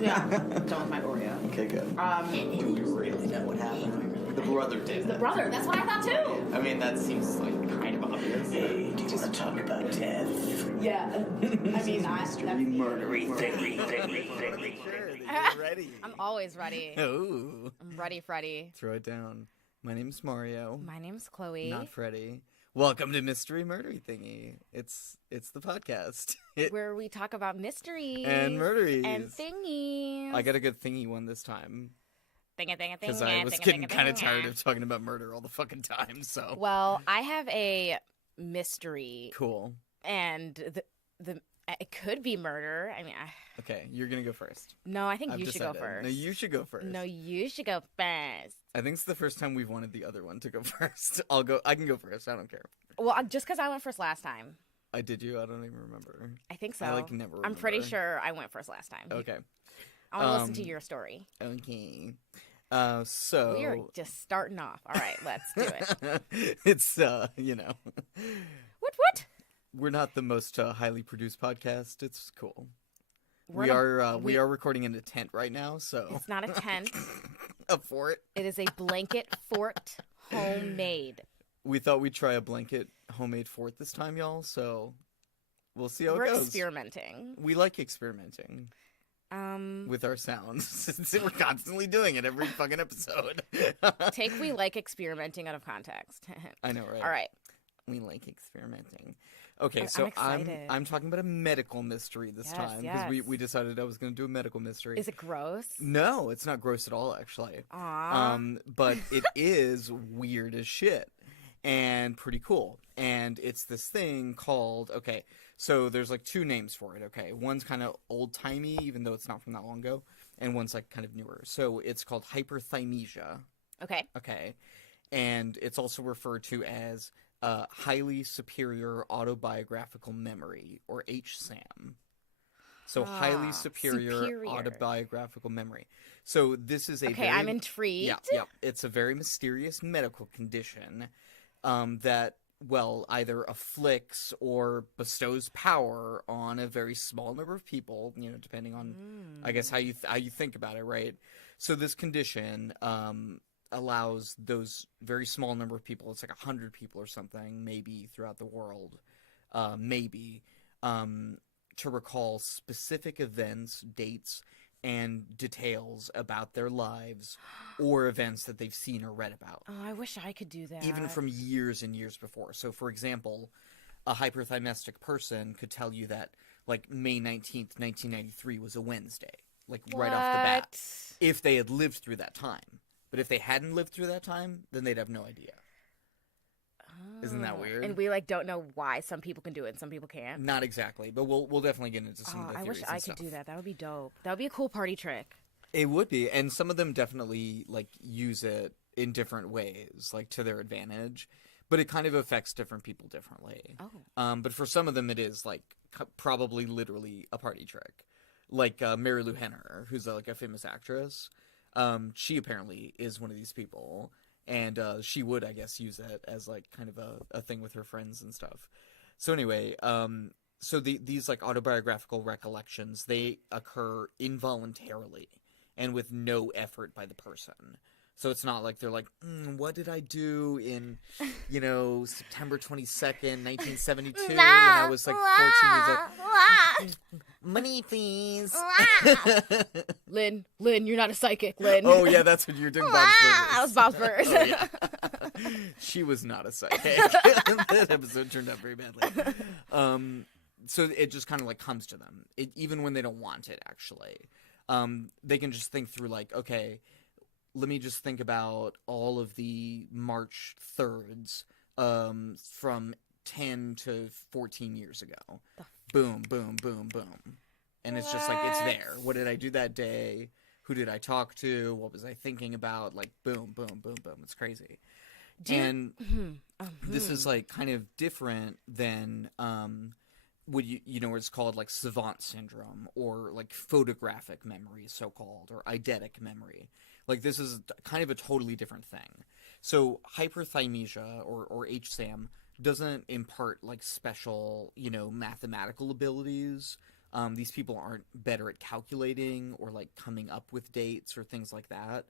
Yeah, done with my Oreo. Okay, good. Do we really know what happened? The brother did. The brother, that's what I thought too. I mean, that seems like kind of obvious. Hey, do you want to talk about death? Yeah. I mean, Murdery thingy. You're ready. I'm always ready. Oh. I'm ready, Freddy. Throw it down. My name's Mario. My name's Chloe. Not Freddy. Welcome to Mystery Murdery Thingy. It's the podcast. Where we talk about mysteries. And murderies. And thingies. I got a good thingy one this time. Thinga. Because I was getting kind of tired of talking about murder all the fucking time, so. Well, I have a mystery. Cool. And the it could be murder. I mean, Okay, you're going to go first. No, I think I've you should go decided. first. No, you should go first. No, you should go first. I think it's the first time we've wanted the other one to go first. I can go first. I don't care. Well, just because I went first last time. I did you? I don't even remember. I think so. I never remember. I'm pretty sure I went first last time. Okay. I want to listen to your story. Okay. So We are just starting off. All right, let's do it. It's What? we're not the most highly produced podcast. It's cool. We're We are recording in a tent right now, so It's not a tent. a fort. It is a blanket fort, homemade. We thought we'd try a blanket homemade fort this time, y'all. So we'll see how We're it goes. experimenting. We like experimenting with our sounds. We're constantly doing it every fucking episode. We like experimenting out of context. I know, right? All right. We like experimenting. Okay, I'm so excited. I'm talking about a medical mystery this time because yes. we decided I was going to do a medical mystery. Is it gross? No, it's not gross at all, actually. Aww. But it is weird as shit and pretty cool. And it's this thing called, okay, so there's like two names for it, okay? One's kind of old-timey, even though it's not from that long ago, and one's like kind of newer. So it's called hyperthymesia. Okay. Okay. And it's also referred to as Highly Superior Autobiographical Memory, or HSAM. So Highly Superior Autobiographical Memory. So this is a Okay, I'm intrigued. Yeah. It's a very mysterious medical condition that, well, either afflicts or bestows power on a very small number of people, you know, depending on, I guess, how you think about it, right? So this condition allows those very small number of people, it's like 100 people or something, maybe throughout the world, to recall specific events, dates, and details about their lives or events that they've seen or read about. Oh, I wish I could do that. Even from years and years before. So, for example, a hyperthymetic person could tell you that, like, May 19th, 1993 was a Wednesday. Like, right off the bat. If they had lived through that time. But if they hadn't lived through that time, then they'd have no idea. Isn't that weird? And we don't know why some people can do it and some people can't. Not exactly, but we'll definitely get into some of the I theories wish and I stuff. could do that. That would be dope. That would be a cool party trick. It would be, and some of them definitely like use it in different ways, like to their advantage. But it kind of affects different people differently. Oh. But for some of them, it is like probably literally a party trick, like Mary Lou Henner, who's like a famous actress. She apparently is one of these people, and she would, I guess, use it as like kind of a thing with her friends and stuff. So anyway, so these like autobiographical recollections, they occur involuntarily and with no effort by the person. So it's not like they're like, what did I do in, September 22nd, 1972 when I was like 14 years old? Money, please. Lynn, you're not a psychic, Lynn. Oh, yeah, that's what you're doing, Bob's Burgers. That was Bob's Burgers. Oh, yeah. She was not a psychic. That episode turned out very badly. So it just kind of like comes to them, even when they don't want it, actually. They can just think through like, okay, let me just think about all of the March 3rds from 10 to 14 years ago. Boom, boom, boom, boom. And it's just like, it's there. What did I do that day? Who did I talk to? What was I thinking about? Like, boom, boom, boom, boom. It's crazy. This is like kind of different than what where it's called like savant syndrome or like photographic memory, so-called, or eidetic memory. Like this is kind of a totally different thing. So hyperthymesia or HSAM doesn't impart like special, mathematical abilities These people aren't better at calculating or like coming up with dates or things like that.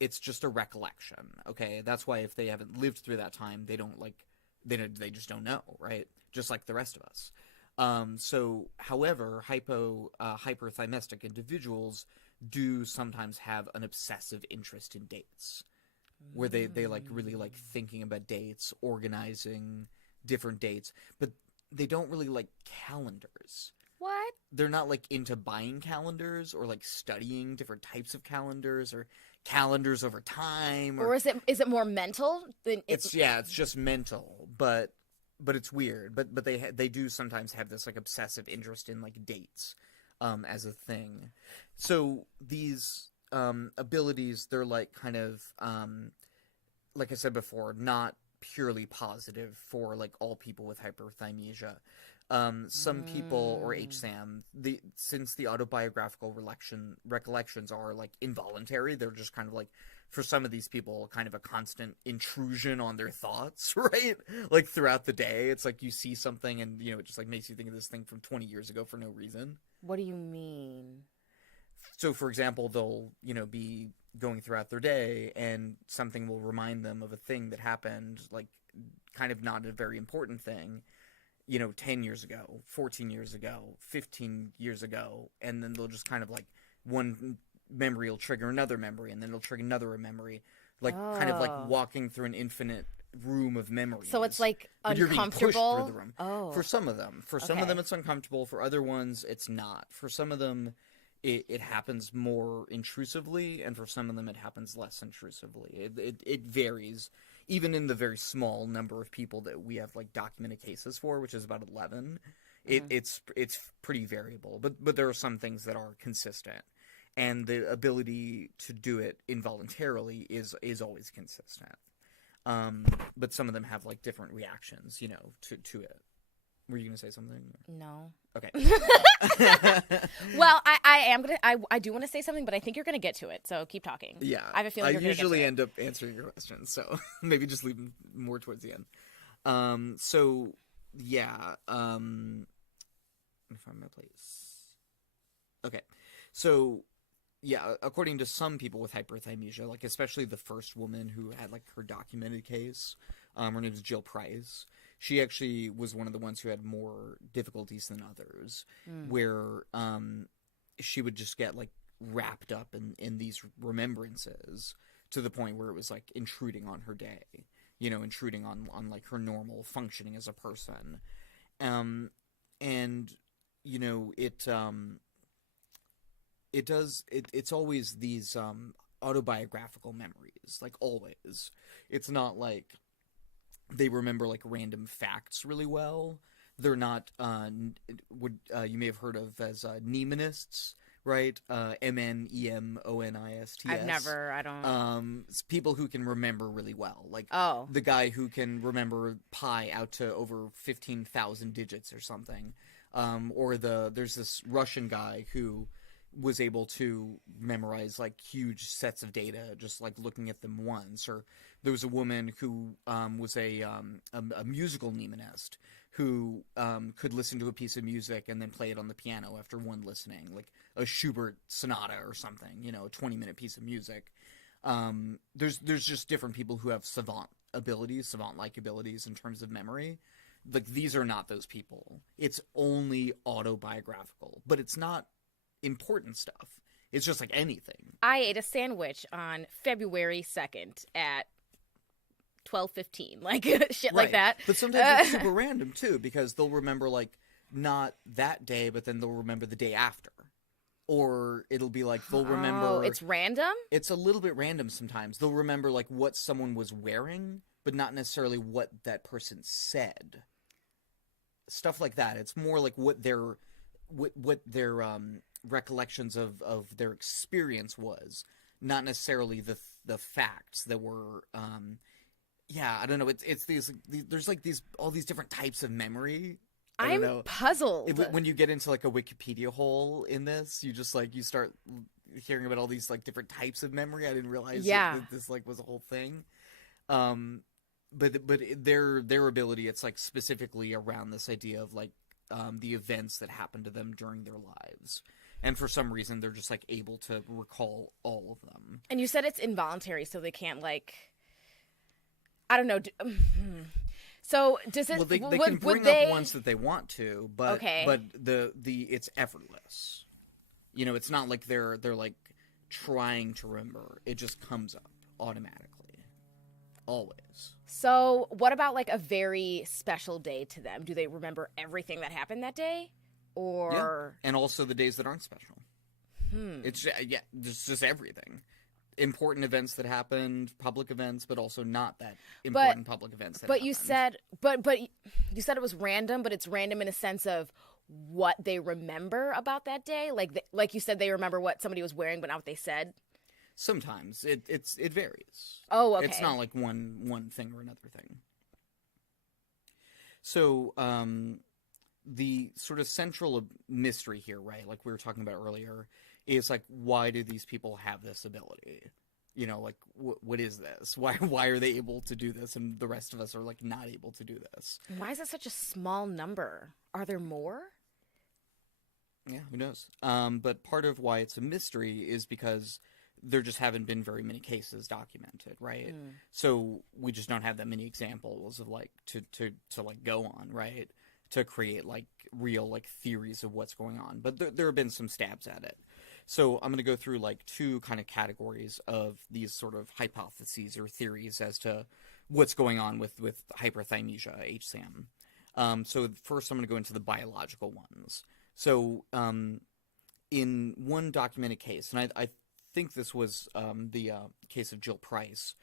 It's just a recollection. Okay, that's why if they haven't lived through that time, they just don't know, right? Just like the rest of us. So, however, hyperthymetic individuals do sometimes have an obsessive interest in dates, where they like really like thinking about dates, organizing different dates, but they don't really like calendars. What? They're not like into buying calendars or like studying different types of calendars or calendars over time. Or is it more mental than it's just mental, but it's weird. But they do sometimes have this like obsessive interest in like dates, as a thing. So these abilities, they're like kind of like I said before, not purely positive for like all people with hyperthymesia. Some people, or HSAM, since the autobiographical recollections are like involuntary, they're just kind of like, for some of these people, kind of a constant intrusion on their thoughts, right? Like throughout the day, it's like you see something and, you know, it just like makes you think of this thing from 20 years ago for no reason. What do you mean? So, for example, they'll, you know, be going throughout their day and something will remind them of a thing that happened, like kind of not a very important thing, you know, 10 years ago, 14 years ago, 15 years ago, and then they'll just kind of like one memory will trigger another memory, and then it'll trigger another memory, like kind of like walking through an infinite room of memories. So it's like uncomfortable. You're being pushed through the room. Oh. For some of them. For some of them it's uncomfortable. For other ones it's not. For some of them it happens more intrusively, and for some of them it happens less intrusively. It varies. Even in the very small number of people that we have like documented cases for, which is about 11, it's pretty variable. But there are some things that are consistent. And the ability to do it involuntarily is always consistent. But some of them have like different reactions, you know, to it. Were you going to say something? No. Okay. Well, I do want to say something, but I think you're going to get to it. So keep talking. Yeah. I have a feeling you're going to get to usually it. end up answering your questions, so maybe just leave them more towards the end. So yeah. Let me find my place. Okay. So yeah, according to some people with hyperthymesia, like especially the first woman who had like her documented case, her name was Jill Price. She actually was one of the ones who had more difficulties than others, where she would just get like wrapped up in these remembrances to the point where it was like intruding on her day, you know, intruding on like her normal functioning as a person. And you know, it's always these autobiographical memories, like always. It's not like they remember like random facts really well. They're not you may have heard of as mnemonists, right? MNEMONISTS. I don't. It's people who can remember really well, like the guy who can remember pi out to over 15,000 digits or something, or there's this Russian guy who was able to memorize like huge sets of data just like looking at them once. Or there was a woman who was a musical mnemonist who could listen to a piece of music and then play it on the piano after one listening, like a Schubert sonata or something, you know, a 20-minute piece of music. There's just different people who have savant-like abilities in terms of memory. Like, these are not those people. It's only autobiographical, but it's not important stuff. It's just like anything. I ate a sandwich on February 2nd at 12:15, like shit like that. But sometimes it's super random too, because they'll remember like not that day, but then they'll remember the day after. Or it'll be like they'll remember. Oh, it's random? It's a little bit random sometimes. They'll remember like what someone was wearing, but not necessarily what that person said. Stuff like that. It's more like what their recollections of their experience was, not necessarily the facts that were. I don't know. It's these. There's like all these different types of memory. I'm puzzled. When you get into like a Wikipedia hole in this, you just like you start hearing about all these like different types of memory. I didn't realize that this like was a whole thing. But their ability, it's like specifically around this idea of like the events that happened to them during their lives. And for some reason, they're just, like, able to recall all of them. And you said it's involuntary, so they can't, like, I don't know. So does it? Well, they would, can bring would they... up ones that they want to, but the it's effortless. You know, it's not like they're like trying to remember. It just comes up automatically, always. So what about like a very special day to them? Do they remember everything that happened that day, or and also the days that aren't special? It's just everything. Important events that happened, public events, but also not that important public events that happened. You said you said it was random, but it's random in a sense of what they remember about that day. Like you said, they remember what somebody was wearing, but not what they said. Sometimes it varies. Oh, okay. It's not like one thing or another thing. So the sort of central mystery here, right? Like we were talking about earlier. Is like, why do these people have this ability? You know, like, what is this? Why are they able to do this, and the rest of us are, like, not able to do this? Why is it such a small number? Are there more? Yeah, who knows? But part of why it's a mystery is because there just haven't been very many cases documented, right? So we just don't have that many examples of, like, to like, go on, right? To create, like, real, like, theories of what's going on. But there have been some stabs at it. So I'm going to go through, like, two kind of categories of these sort of hypotheses or theories as to what's going on with hyperthymesia, HSAM. So first I'm going to go into the biological ones. So in one documented case, and I think this was the case of Jill Price,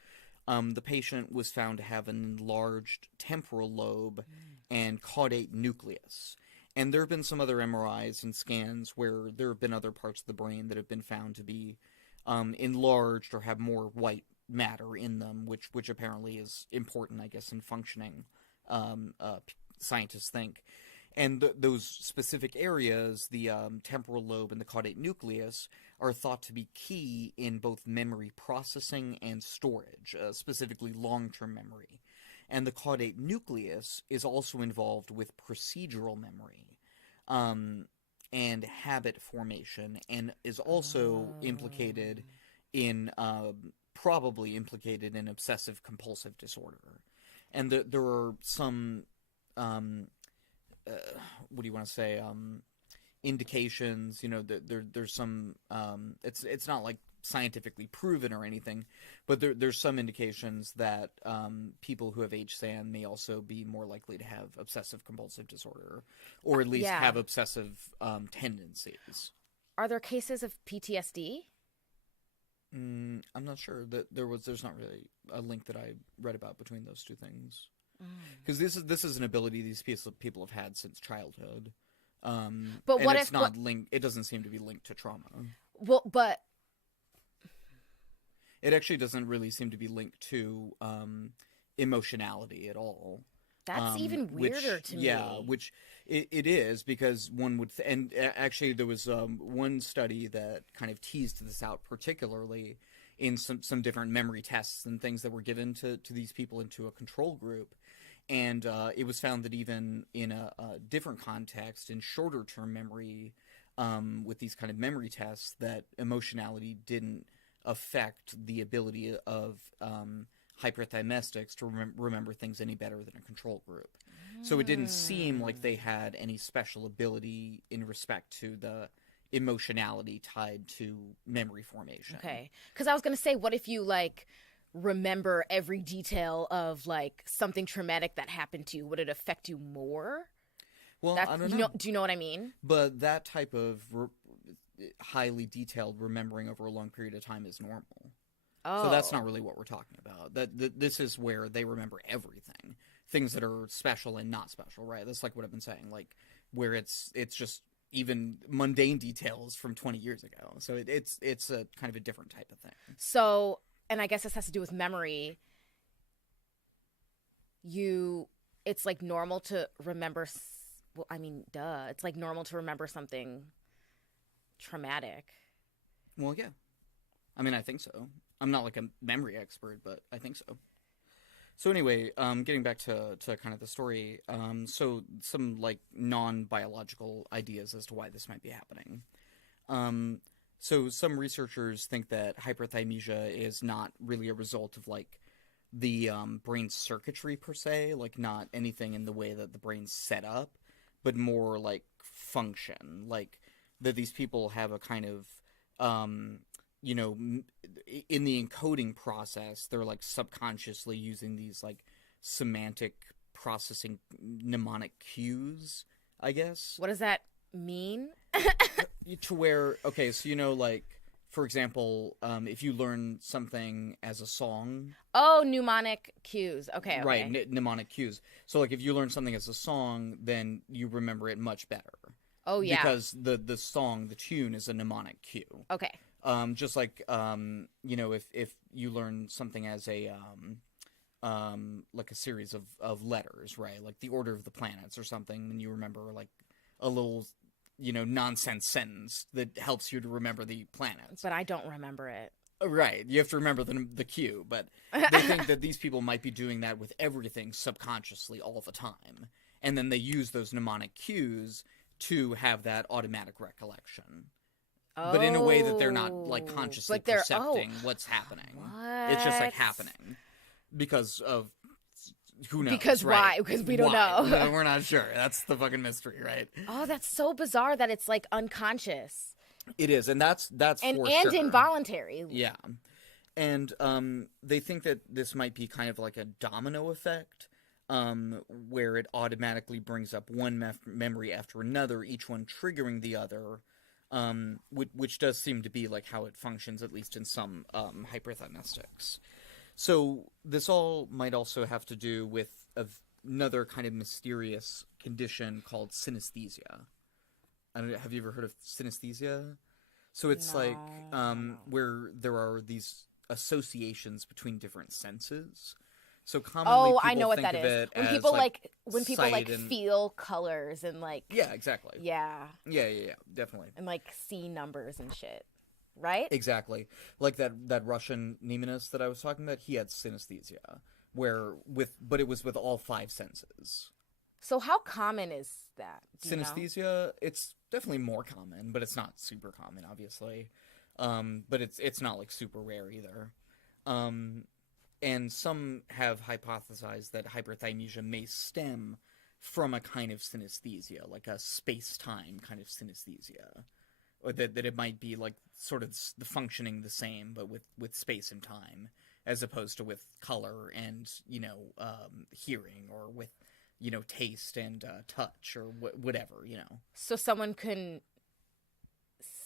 the patient was found to have an enlarged temporal lobe and caudate nucleus. And there have been some other MRIs and scans where there have been other parts of the brain that have been found to be enlarged or have more white matter in them, which apparently is important, I guess, in functioning, scientists think. And those specific areas, the temporal lobe and the caudate nucleus, are thought to be key in both memory processing and storage, specifically long-term memory. And the caudate nucleus is also involved with procedural memory and habit formation, and is also implicated in, probably implicated in obsessive-compulsive disorder. And there are some, what do you want to say, indications, you know, there's some, it's not like scientifically proven or anything, but there's some indications that people who have HSAM may also be more likely to have obsessive-compulsive disorder, or at least have obsessive tendencies. Are there cases of PTSD? I'm not sure. There's not really a link that I read about between those two things. Because this is an ability these people have had since childhood. But what it's if not linked? It doesn't seem to be linked to trauma. Well, but it actually doesn't really seem to be linked to emotionality at all. That's even weirder to me. Yeah, which it is, because one would... and actually there was one study that kind of teased this out particularly in some different memory tests and things that were given to these people into a control group. And it was found that even in a different context, in shorter-term memory, with these kind of memory tests, that emotionality didn't affect the ability of hyperthymestics to remember things any better than a control group. So it didn't seem like they had any special ability in respect to the emotionality tied to memory formation. Okay. Because I was going to say, what if you, like, remember every detail of, like, something traumatic that happened to you? Would it affect you more? Well, I don't know. Do you know what I mean? But that type of highly detailed remembering over a long period of time is normal. Oh. So that's not really what we're talking about. This is where they remember everything. Things that are special and not special, right? That's like what I've been saying, like, where it's just even mundane details from 20 years ago. So it's a kind of a different type of thing. So, and I guess this has to do with memory. It's like normal to remember, well, I mean, duh. It's like normal to remember something traumatic. Well, yeah. I mean, I think so. I'm not like a memory expert, but I think so. So anyway, getting back to kind of the story, so some like non-biological ideas as to why this might be happening. So some researchers think that hyperthymesia is not really a result of like the brain circuitry per se, like not anything in the way that the brain's set up, but more like function, like that these people have a kind of you know, in the encoding process, they're like subconsciously using these like semantic processing mnemonic cues, I guess. What does that mean? To where, okay, so you know, like, for example, if you learn something as a song. Oh, mnemonic cues. Okay. Right, mnemonic cues. So, like, if you learn something as a song, then you remember it much better. Oh, yeah. Because the song, the tune is a mnemonic cue. Okay. Just like, you know, if you learn something as a, like a series of letters, right? Like the order of the planets or something, then you remember, like, a little, you know, nonsense sentence that helps you to remember the planets. But I don't remember it. Right. You have to remember the cue, but they think that these people might be doing that with everything subconsciously all the time. And then they use those mnemonic cues to have that automatic recollection. But in a way that they're not, like, consciously percepting what's happening. What? It's just, like, happening. Because of, who knows, Because right? why? Because we don't Why? know. We're not sure. That's the fucking mystery, right? Oh, that's so bizarre that it's, like, unconscious. It is, and that's And for sure. involuntary. Yeah. And they think that this might be kind of like a domino effect, where it automatically brings up one memory after another, each one triggering the other, which does seem to be like how it functions, at least in some hyperthymistics. So this all might also have to do with another kind of mysterious condition called synesthesia. I don't know, have you ever heard of synesthesia? So it's like where there are these associations between different senses. So commonly people I know what think that of is. it When as, people when people feel colors and like yeah, exactly. Yeah, definitely. and like see numbers and shit. Right? Exactly. Like that Russian mnemonist that I was talking about, he had synesthesia, but it was with all five senses. So how common is that? Do you know? Synesthesia, it's definitely more common, but it's not super common, obviously. But it's not like super rare either. And some have hypothesized that hyperthymesia may stem from a kind of synesthesia, like a space-time kind of synesthesia. Or that it might be like sort of the functioning the same, but with space and time, as opposed to with color and, you know, hearing, or with, you know, taste and touch, or whatever, you know. So someone can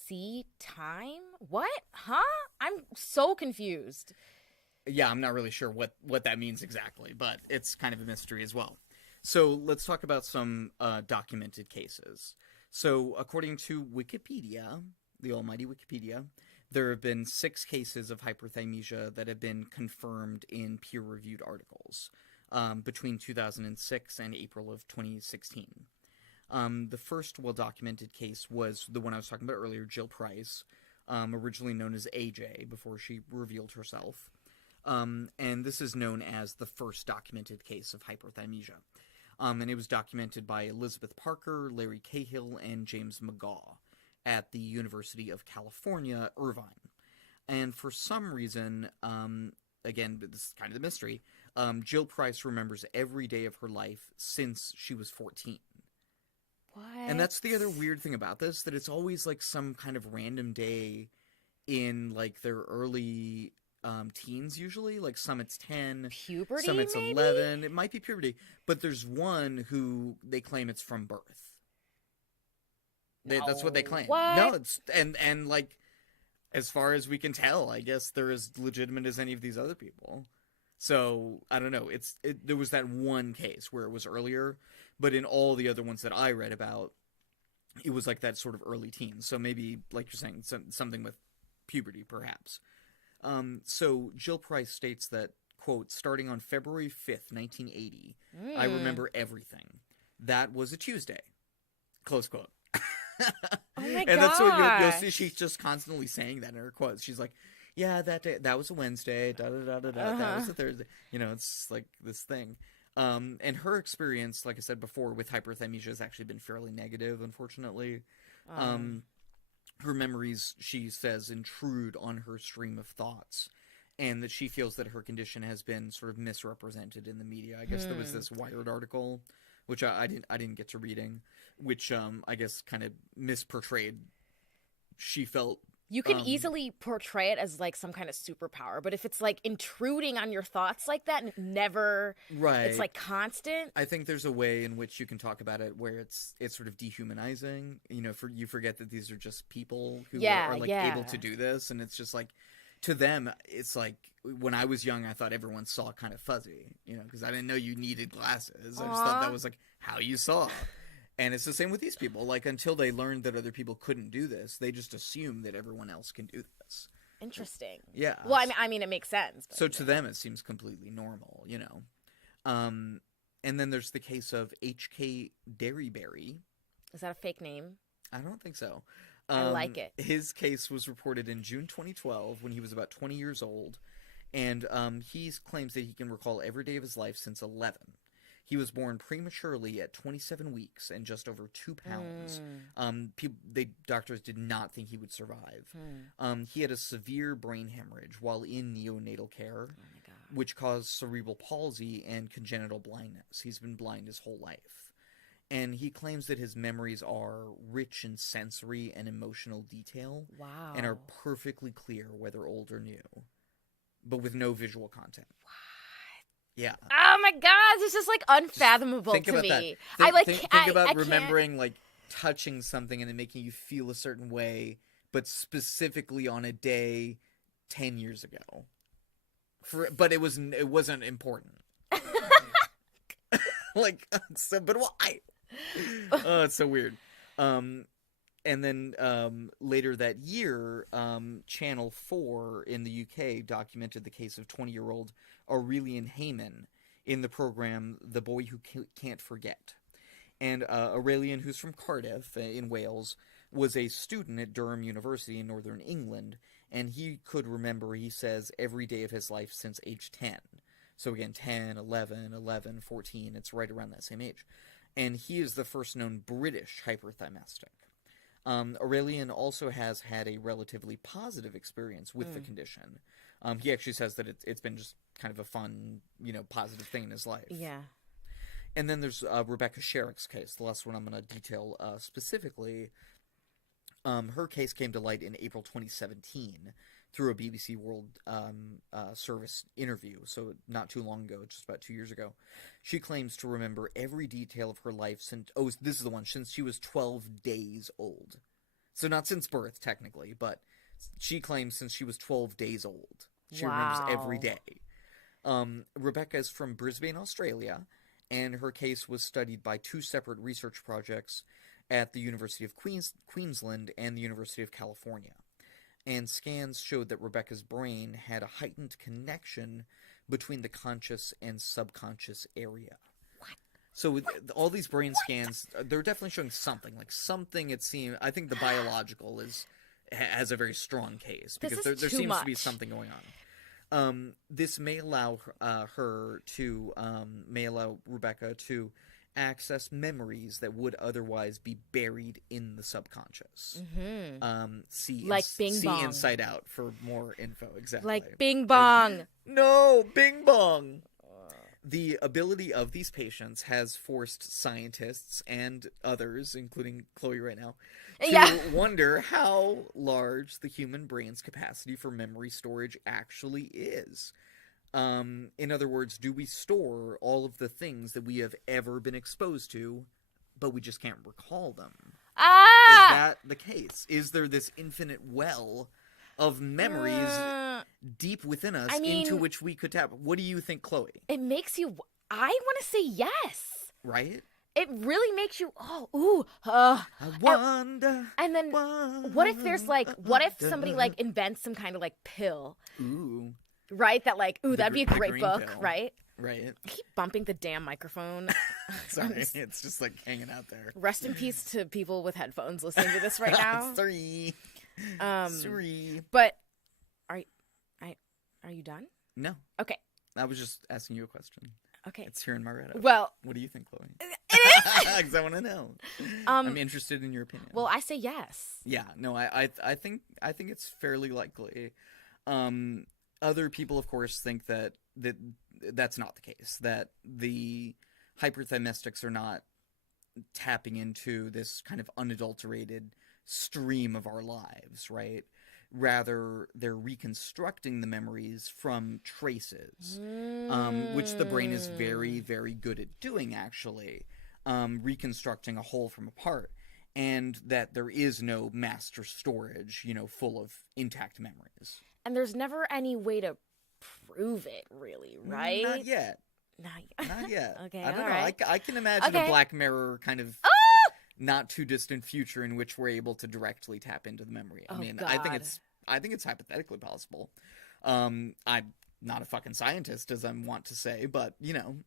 see time? What? Huh? I'm so confused. Yeah, I'm not really sure what that means exactly, but it's kind of a mystery as well. So let's talk about some documented cases. So according to Wikipedia, the almighty Wikipedia, there have been 6 cases of hyperthymesia that have been confirmed in peer-reviewed articles between 2006 and April of 2016. The first well-documented case was the one I was talking about earlier, Jill Price, originally known as AJ before she revealed herself. And this is known as the first documented case of hyperthymesia. And it was documented by Elizabeth Parker, Larry Cahill, and James McGaw at the University of California, Irvine. And for some reason, again, this is kind of the mystery, Jill Price remembers every day of her life since she was 14. What? And that's the other weird thing about this, that it's always like some kind of random day in like their early teens, usually. Like some it's 10, Puberty, some it's maybe? 11. It might be puberty, but there's one who they claim it's from birth. That's what they claim. What? No, it's and like, as far as we can tell, I guess they're as legitimate as any of these other people. So I don't know. There was that one case where it was earlier, but in all the other ones that I read about, it was like that sort of early teens. So maybe, like you're saying, something with puberty, perhaps. So Jill Price states that, quote, starting on February 5th, 1980, I remember everything. That was a Tuesday. Close quote. Oh my And that's what you'll gosh. see. She's just constantly saying that in her quotes. She's like, yeah, that day, that was a Wednesday, da da da da da, that was a Thursday. You know, it's like this thing. And her experience, like I said before, with hyperthymesia has actually been fairly negative, unfortunately. Her memories, she says, intrude on her stream of thoughts, and that she feels that her condition has been sort of misrepresented in the media. I guess there was this Wired article, which I didn't get to reading, which I guess kind of misportrayed. She felt You can easily portray it as like some kind of superpower, but if it's like intruding on your thoughts like that, and never, right, it's like constant. I think there's a way in which you can talk about it where it's sort of dehumanizing. You know, you forget that these are just people who are like able to do this, and it's just like, to them, it's like, when I was young, I thought everyone saw kind of fuzzy, you know, because I didn't know you needed glasses. I just thought that was like how you saw. And it's the same with these people. Like, until they learned that other people couldn't do this, they just assume that everyone else can do this. Interesting. Yeah. Well, I mean, it makes sense. But, so to them, it seems completely normal, you know. And then there's the case of H.K. Derryberry. Is that a fake name? I don't think so. I like it. His case was reported in June 2012 when he was about 20 years old. And he claims that he can recall every day of his life since 11. He was born prematurely at 27 weeks and just over 2 pounds. Doctors did not think he would survive. He had a severe brain hemorrhage while in neonatal care, which caused cerebral palsy and congenital blindness. He's been blind his whole life. And he claims that his memories are rich in sensory and emotional detail. Wow. And are perfectly clear, whether old or new, but with no visual content. Yeah. Oh my God, this is like unfathomable think to about me. That. Think about remembering like touching something and then making you feel a certain way, but specifically on a day 10 years ago. But it wasn't important. Like, so, but why? Oh, it's so weird. And then later that year, Channel 4 in the UK documented the case of 20-year-old Aurelian Heyman in the program The Boy Who Can't Forget. And Aurelian, who's from Cardiff in Wales, was a student at Durham University in northern England, and he could remember, he says, every day of his life since age 10. So again, 10, 11, 14, it's right around that same age. And he is the first known British hyperthymastic. Aurelian also has had a relatively positive experience with the condition. He actually says that it's been just kind of a fun, positive thing in his life. Yeah. And then there's Rebecca Sherrick's case, the last one I'm going to detail specifically. Her case came to light in April 2017 through a BBC World Service interview, so not too long ago, just about 2 years ago. She claims to remember every detail of her life since she was 12 days old. So not since birth, technically, but she claims since she was 12 days old. She remembers every day. Rebecca is from Brisbane, Australia, and her case was studied by 2 separate research projects at the University of Queensland and the University of California. And scans showed that Rebecca's brain had a heightened connection between the conscious and subconscious area. What? So with all these brain scans, they're definitely showing something. Like something, it seems, I think the biological has a very strong case. Because there seems to be something going on. This may allow Rebecca to access memories that would otherwise be buried in the subconscious. Mm-hmm. See Bing Bong. Inside Out for more info. Exactly. Like Bing Bong. No, Bing Bong. The ability of these patients has forced scientists and others, including Chloe right now, to wonder how large the human brain's capacity for memory storage actually is. In other words, do we store all of the things that we have ever been exposed to, but we just can't recall them? Is that the case? Is there this infinite well of memories deep within us into which we could tap? What do you think, Chloe? It makes you... I want to say yes. Right? It really makes you... I wonder... And then what if there's what if somebody invents some kind of pill? Ooh. Right? That that'd be a great book, pill. right? Right. I keep bumping the damn microphone. Sorry, it's just hanging out there. Rest in peace to people with headphones listening to this right now. Sorry. But Are you done? No. Okay. I was just asking you a question. Okay. It's here in my Reddit. Well, What do you think, Chloe? it is. Because I want to know. I'm interested in your opinion. Well, I say yes. Yeah, no, I think it's fairly likely. Other people, of course, think that's not the case. That the hyperthymistics are not tapping into this kind of unadulterated stream of our lives, right? Rather, they're reconstructing the memories from traces, which the brain is very, very good at doing, actually, reconstructing a whole from a part. And that there is no master storage, full of intact memories. And there's never any way to prove it, really, right? Not yet. Not yet. Okay, I don't know. right. I can imagine Okay. a Black Mirror kind of not too distant future in which we're able to directly tap into the memory. I mean, I think God. it's hypothetically possible. I'm not a fucking scientist, as I want to say, but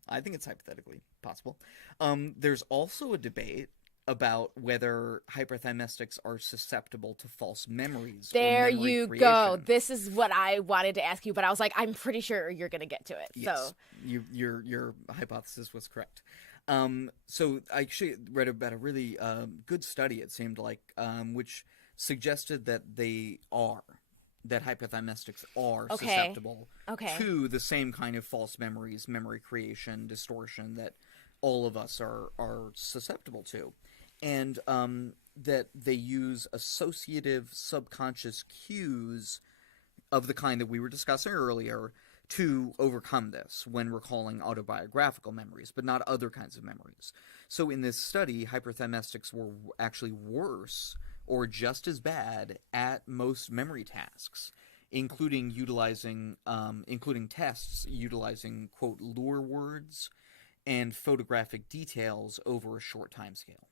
I think it's hypothetically possible. There's also a debate about whether hyperthymistics are susceptible to false memories. There or memory you creation. go. This is what I wanted to ask you, but I was like, I'm pretty sure you're going to get to it. Yes, So your hypothesis was correct. So I actually read about a really good study, it seemed like, which suggested that hypothymistics are susceptible to the same kind of false memories, memory creation, distortion that all of us are susceptible to. And that they use associative subconscious cues of the kind that we were discussing earlier to overcome this when recalling autobiographical memories, but not other kinds of memories. So in this study, hyperthymistics were actually worse or just as bad at most memory tasks, including tests utilizing, quote, lure words and photographic details over a short time scale.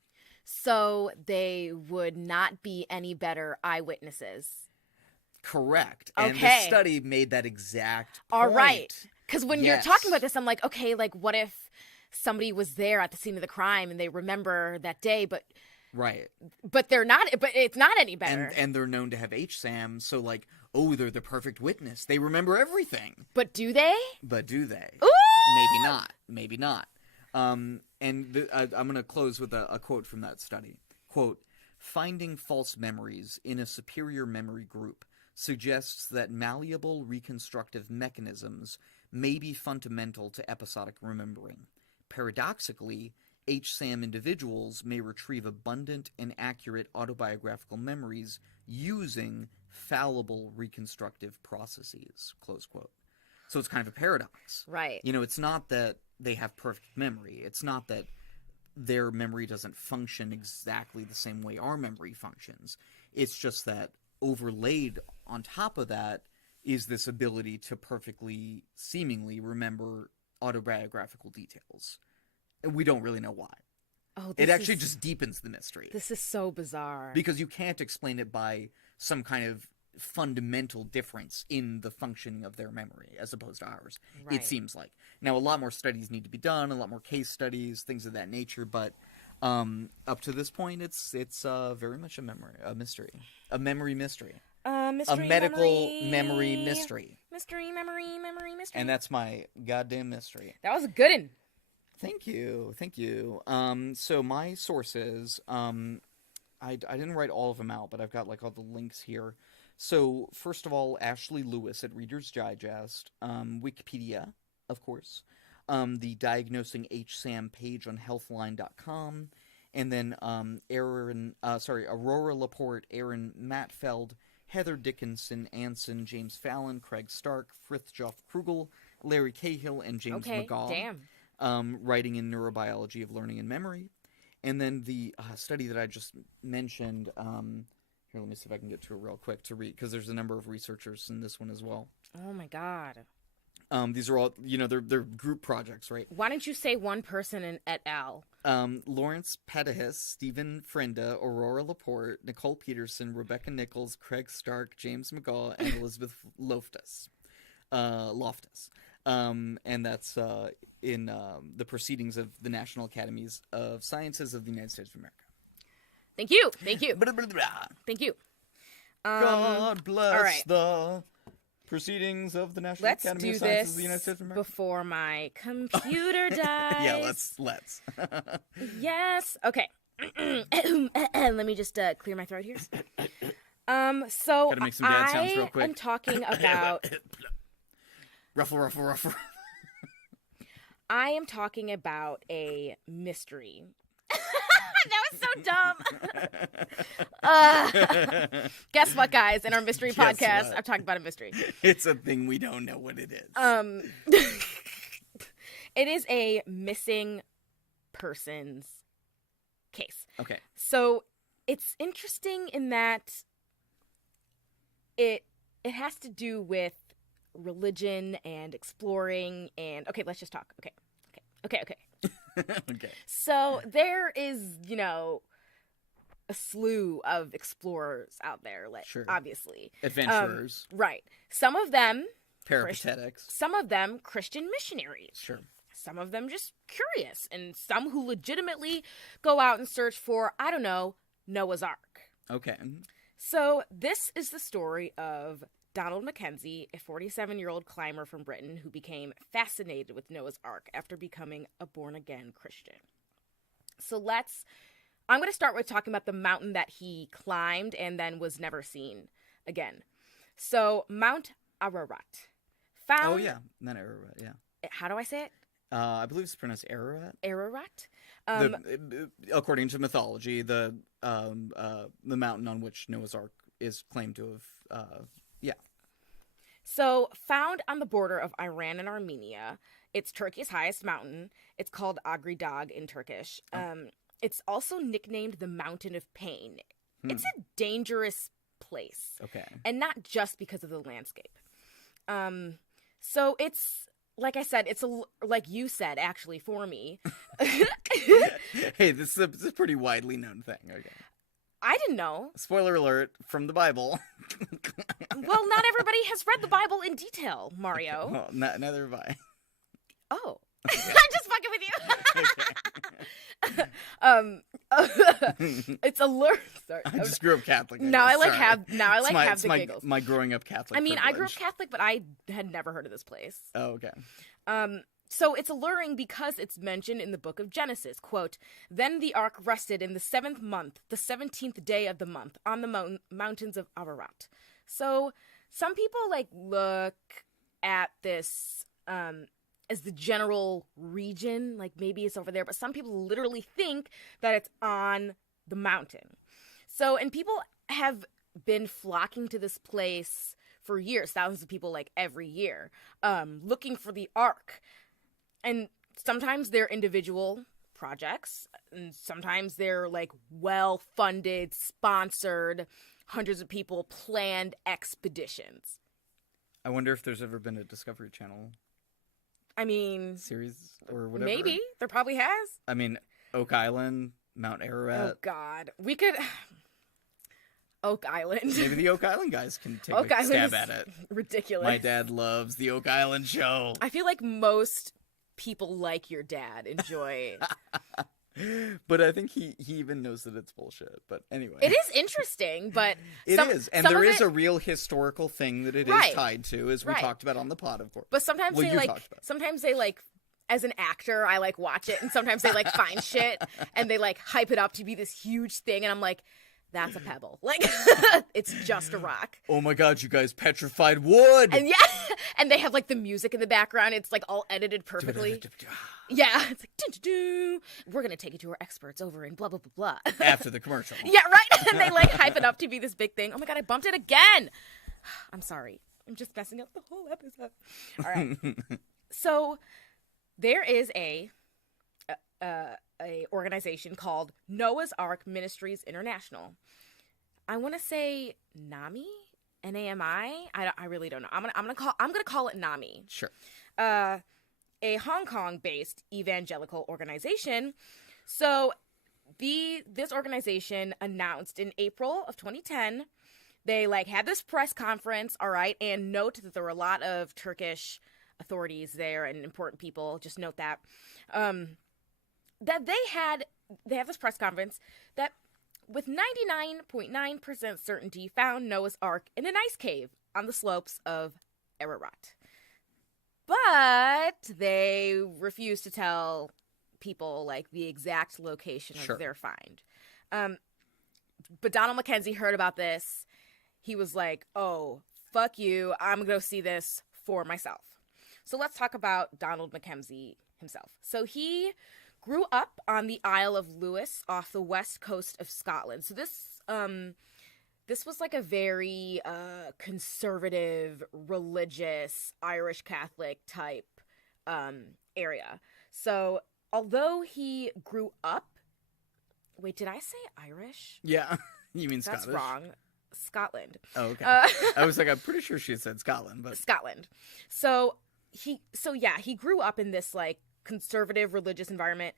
So they would not be any better eyewitnesses. Correct. And Okay. the study made that exact point. All right. Because when you're Yes. talking about this, I'm like, okay, like what if somebody was there at the scene of the crime and they remember that day, but Right. they're not, but it's not any better. And they're known to have HSAM, so like, they're the perfect witness. They remember everything. But do they? But do they? Ooh! Maybe not. I'm going to close with a quote from that study. Quote, "Finding false memories in a superior memory group suggests that malleable reconstructive mechanisms may be fundamental to episodic remembering. Paradoxically, HSAM individuals may retrieve abundant and accurate autobiographical memories using fallible reconstructive processes." Close quote. So it's kind of a paradox. Right. It's not that they have perfect memory. It's not that their memory doesn't function exactly the same way our memory functions. It's just that overlaid on top of that is this ability to perfectly, seemingly remember autobiographical details. And we don't really know why. Oh, It actually just deepens the mystery. This is so bizarre. Because you can't explain it by some kind of fundamental difference in the functioning of their memory as opposed to ours. Right. It seems like. Now, a lot more studies need to be done, a lot more case studies, things of that nature, but up to this point, it's very much a mystery. A memory mystery. Mystery, a medical memory mystery. Mystery, memory, mystery. And that's my goddamn mystery. That was a good one. Thank you. So my sources, I didn't write all of them out, but I've got like all the links here. So first of all, Ashley Lewis at Reader's Digest, Wikipedia, of course, the Diagnosing HSAM page on healthline.com, and then Aurora Laporte, Aaron Matfeld, Heather Dickinson, Anson, James Fallon, Craig Stark, Frithjof Krugel, Larry Cahill, and James McGaw. Damn. Writing in Neurobiology of Learning and Memory. And then the study that I just mentioned, here, let me see if I can get to it real quick to read, because there's a number of researchers in this one as well. Oh my God. These are all, they're group projects, right? Why don't you say one person in et al? Lawrence Petahis, Stephen Frenda, Aurora Laporte, Nicole Peterson, Rebecca Nichols, Craig Stark, James McGaw, and Elizabeth Loftus. And that's in the Proceedings of the National Academies of Sciences of the United States of America. Thank you. Thank you. Blah, blah, blah. Thank you. God bless all right. the Proceedings of the National Let's Academy do of Sciences this of the United States of America. before my computer dies. Yeah, let's. Yes. Okay. Let me just clear my throat here. So Gotta make some dad sounds real quick. I'm talking about. Ruffle. I am talking about a mystery. That was so dumb. Guess what, guys? In our mystery Guess podcast, what? I'm talking about a mystery. It's a thing we don't know what it is. It is a missing persons case. Okay. So it's interesting in that it has to do with religion and exploring and okay, let's just talk. Okay. Okay. So there is, a slew of explorers out there, like Sure. obviously. Adventurers. Right. Some of them Peripatetics. some of them Christian missionaries. Sure. Some of them just curious, and some who legitimately go out and search for, I don't know, Noah's Ark. Okay. So this is the story of Donald Mackenzie, a 47-year-old climber from Britain who became fascinated with Noah's Ark after becoming a born-again Christian. So I'm going to start with talking about the mountain that he climbed and then was never seen again. So Mount Ararat. Oh, yeah. Not Ararat, yeah. How do I say it? I believe it's pronounced Ararat. Ararat? According to mythology, the mountain on which Noah's Ark is claimed to have, So, found on the border of Iran and Armenia, it's Turkey's highest mountain. It's called Agri Dağ in Turkish. It's also nicknamed the Mountain of Pain. It's a dangerous place. Okay. And not just because of the landscape. So, it's, like I said, it's like you said, actually, for me. Hey, this is a pretty widely known thing. Okay. I didn't know. Spoiler alert from the Bible. Well, not everybody has read the Bible in detail, Mario. Well, neither have I. Oh. I'm just fucking with you. It's a lure. Sorry. I just grew up Catholic. Now I Sorry. have the my, giggles. My growing up Catholic. I mean, I grew up privilege. Catholic, but I had never heard of this place. Oh, okay. So it's alluring because it's mentioned in the book of Genesis. Quote, "Then the ark rested in the 7th month, the 17th day of the month, on the mountains of Ararat." So some people look at this as the general region, like maybe it's over there, but some people literally think that it's on the mountain. So, and people have been flocking to this place for years, thousands of people every year, looking for the ark. And sometimes they're individual projects, and sometimes they're well-funded, sponsored, hundreds of people planned expeditions. I wonder if there's ever been a Discovery Channel series or whatever. Maybe. There probably has. I mean, Oak Island, Mount Ararat. Oh, God. We could... Oak Island. Maybe the Oak Island guys can take Oak a Island stab is at it. ridiculous. My dad loves the Oak Island show. I feel like most people like your dad enjoy... But I think he even knows that it's bullshit. But anyway. It is interesting, but... It is. And there is a real historical thing that it is tied to, as we talked about on the pod, of course. But sometimes as an actor, I watch it, and sometimes they find shit, and they hype it up to be this huge thing, and I'm like, that's a pebble. It's just a rock. Oh my God, you guys petrified wood! And yeah, and they have the music in the background. It's all edited perfectly. Yeah, it's doo-doo-doo. We're gonna take it to our experts over in blah blah blah blah. After the commercial. Yeah, right. And they hype it up to be this big thing. Oh my God, I bumped it again. I'm sorry. I'm just messing up the whole episode. All right. So there is a organization called Noah's Ark Ministries International. I want to say NAMI, NAMI. I really don't know. I'm gonna call it NAMI. Sure. A Hong Kong-based evangelical organization. So this organization announced in April of 2010, they had this press conference, all right, and note that there were a lot of Turkish authorities there and important people, just note that, that they have this press conference that with 99.9% certainty found Noah's Ark in an ice cave on the slopes of Ararat. But they refused to tell people, like, the exact location of their find. But Donald Mackenzie heard about this. He was like, oh, fuck you. I'm going to go see this for myself. So let's talk about Donald Mackenzie himself. So he grew up on the Isle of Lewis off the west coast of Scotland. So this was like a very conservative, religious, Irish Catholic type area. So although he grew up... Wait, did I say Irish? Yeah. You mean Scottish? That's wrong. Scotland. Oh, okay. I was like, I'm pretty sure she said Scotland, but... Scotland. So he grew up in this, like, conservative religious environment,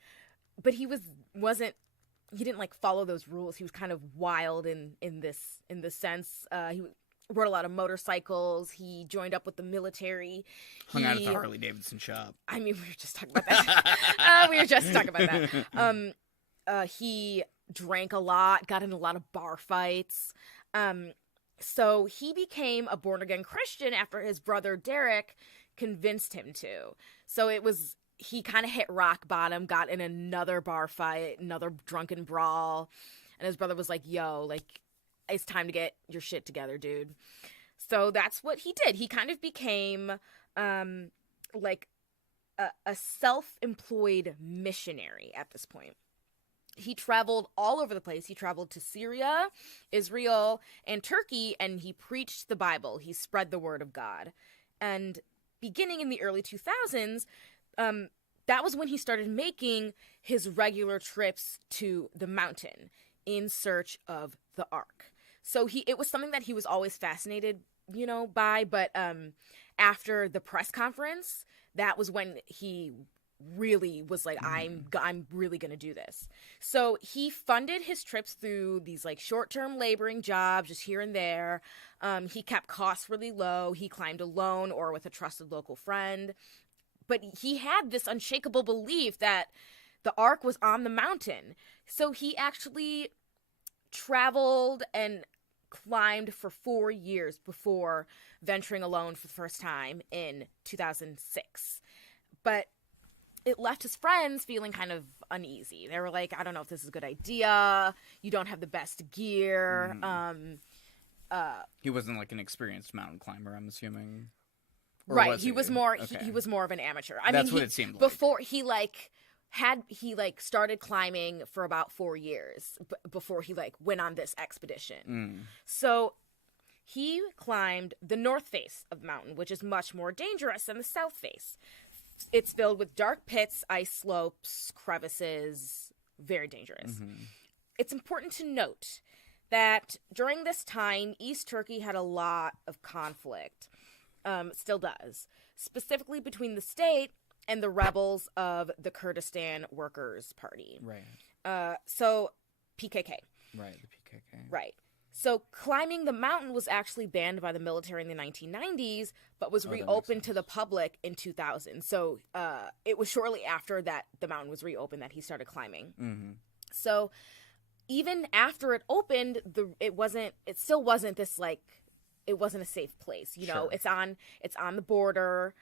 but he didn't like follow those rules. He was kind of wild in this sense. He rode a lot of motorcycles. He joined up with the military. Hung out at the Harley Davidson shop. I mean, we were just talking about that. He drank a lot, got in a lot of bar fights. So he became a born-again Christian after his brother Derek convinced him to. So he kind of hit rock bottom, got in another bar fight, another drunken brawl, and his brother was like, yo, like, it's time to get your shit together, dude. So that's what he did. He kind of became, like, a self-employed missionary at this point. He traveled all over the place. He traveled to Syria, Israel, and Turkey, and he preached the Bible. He spread the word of God. And beginning in the early 2000s, that was when he started making his regular trips to the mountain in search of the Ark. So it was something that he was always fascinated, by. But after the press conference, that was when he really was like, I'm really going to do this. So he funded his trips through these like short-term laboring jobs just here and there. He kept costs really low. He climbed alone or with a trusted local friend. But he had this unshakable belief that the Ark was on the mountain. So he actually traveled and climbed for 4 years before venturing alone for the first time in 2006. But it left his friends feeling kind of uneasy. They were like, I don't know if this is a good idea. You don't have the best gear. He wasn't like an experienced mountain climber, I'm assuming. Right. He was more of an amateur. That's what it seemed like. Before he started climbing for about 4 years before he went on this expedition. So he climbed the north face of the mountain, which is much more dangerous than the south face. It's filled with dark pits, ice slopes, crevices, very dangerous. It's important to note that during this time, East Turkey had a lot of conflict. Still does. Specifically between the state and the rebels of the Kurdistan Workers' Party. Right. So, PKK. Right, the PKK. Right. So climbing the mountain was actually banned by the military in the 1990s, but was reopened to the public in 2000. So it was shortly after that the mountain was reopened that he started climbing. So even after it opened, it still wasn't this it wasn't a safe place. Sure. It's on the border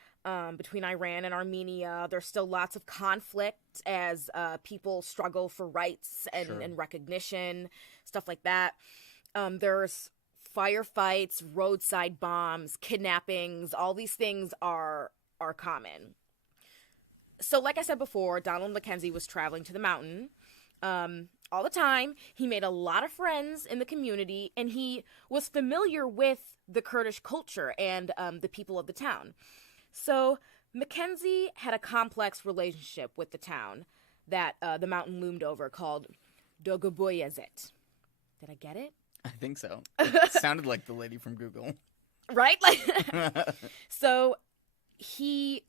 between Iran and Armenia. There's still lots of conflict as people struggle for rights and recognition, stuff like that. There's firefights, roadside bombs, kidnappings. All these things are common. So like I said before, Donald Mackenzie was traveling to the mountain all the time. He made a lot of friends in the community, and he was familiar with the Kurdish culture and the people of the town. So Mackenzie had a complex relationship with the town that the mountain loomed over called Dogoboyazet. Did I get it? I think so. It sounded like the lady from Google. Right? So he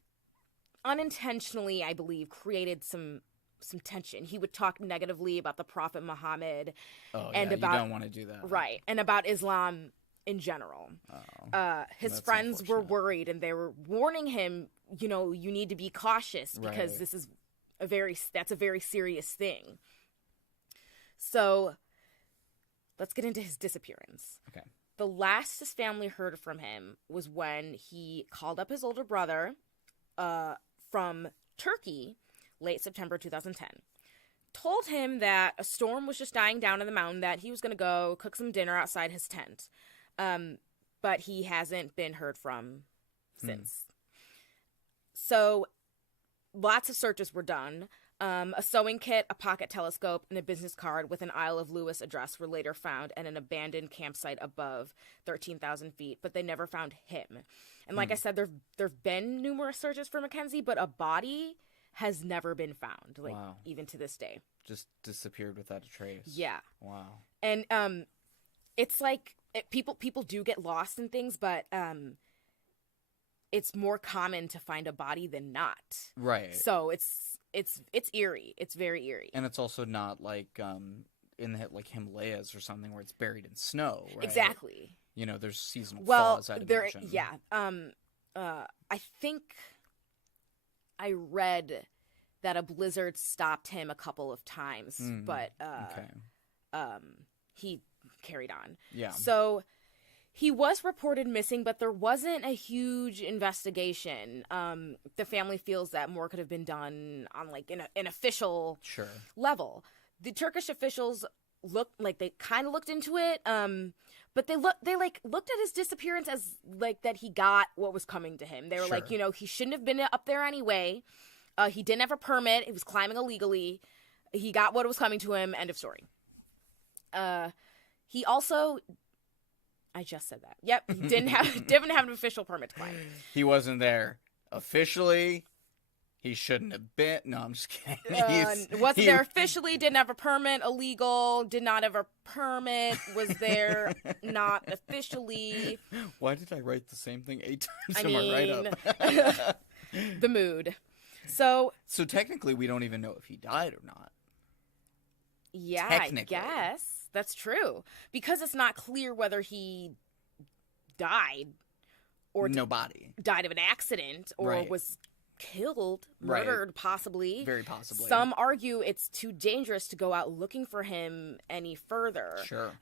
unintentionally, I believe, created some tension. He would talk negatively about the Prophet Muhammad. You don't want to do that. Right. And about Islam in general. His friends were worried, and they were warning him, you need to be cautious because this is that's a very serious thing. So let's get into his disappearance. Okay. The last his family heard from him was when he called up his older brother from Turkey, late September 2010. Told him that a storm was just dying down in the mountain, that he was going to go cook some dinner outside his tent. But he hasn't been heard from since. So lots of searches were done. A sewing kit, a pocket telescope, and a business card with an Isle of Lewis address were later found at an abandoned campsite above 13,000 feet, but they never found him. And like I said, there've been numerous searches for Mackenzie, but a body has never been found, like, Wow. even to this day. Just disappeared without a trace. Yeah. Wow. And it's like people do get lost in things, but it's more common to find a body than not. Right. So it's eerie. It's very eerie. And it's also not like in the like Himalayas or something where it's buried in snow, right? Exactly. You know, there's seasonal Well, flaws, I'd there, imagine. yeah. I think I read that a blizzard stopped him a couple of times, but Okay. he carried on. Yeah. So he was reported missing, but there wasn't a huge investigation. The family feels that more could have been done on like an official Sure. level. The Turkish officials kind of looked into it, but they looked at his disappearance as like that he got what was coming to him. They were like, Sure. he shouldn't have been up there anyway. He didn't have a permit. He was climbing illegally. He got what was coming to him. End of story. He also, I just said that. Yep, he didn't have an official permit to climb. He wasn't there officially. He shouldn't have been. No, I'm just kidding. Wasn't there officially, didn't have a permit, illegal, did not have a permit, was there not officially. Why did I write the same thing 8 times I in my mean, write-up? the mood. So technically, we don't even know if he died or not. yeah, Technically. I guess that's true. Because it's not clear whether he died or No body. died of an accident or Right. was killed, Right. murdered, possibly. Very possibly. Some argue it's too dangerous to go out looking for him any further. Sure.